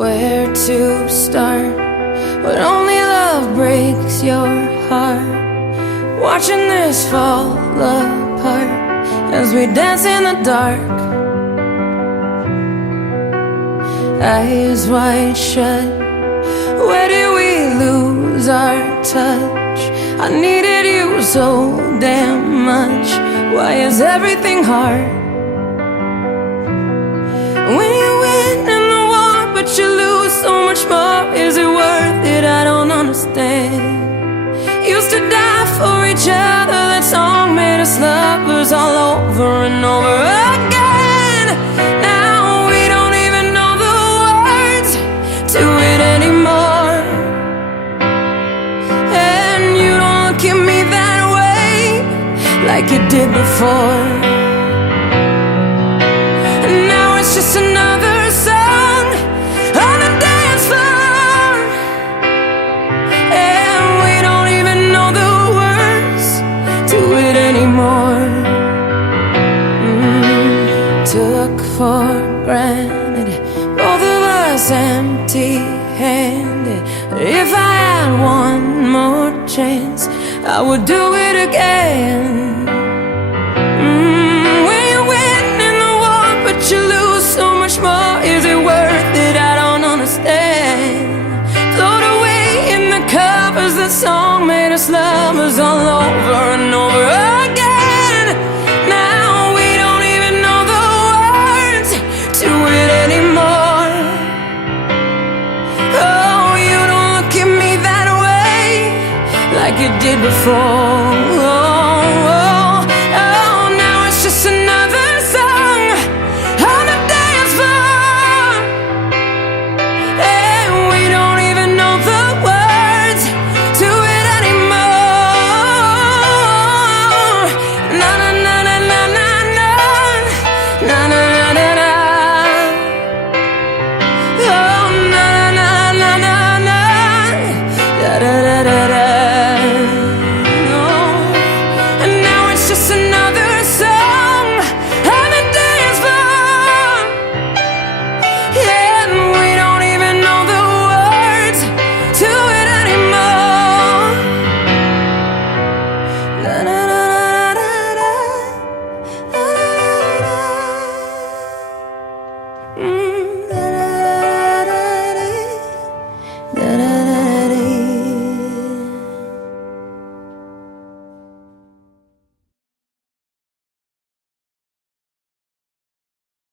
where to start, but only love breaks your heart. Watching this fall apart as we dance in the dark, eyes wide shut. Where did we lose our touch? I needed you so damn much. Why is everything hard? When you win in the war but you lose so much more, is it worth it? I don't understand. Used to die for each other, that song made us lovers all over and over again. Now we don't even know the words to it anymore, and you don't look at me that way like you did before. And now it's just another song on the dance floor, and we don't even know the words to it anymore. Took for granted, both of us empty-handed. If I had one more chance, I would do it again. When you win in the war but you lose so much more, is it worth it? I don't understand. Float away in the covers, that song made us lovers all over and over again. Now we don't even know the words to it anymore. Oh, you don't look at me that way like you did before. Now it's just another song on the dance floor, and we don't even know the words to it anymore. Na na na na na na na na na na na na. Oh, na na na na na da da da da da. No. And now it's just another song on the dance floor, yeah, and we don't even know the words to it anymore. Na na na na na na na.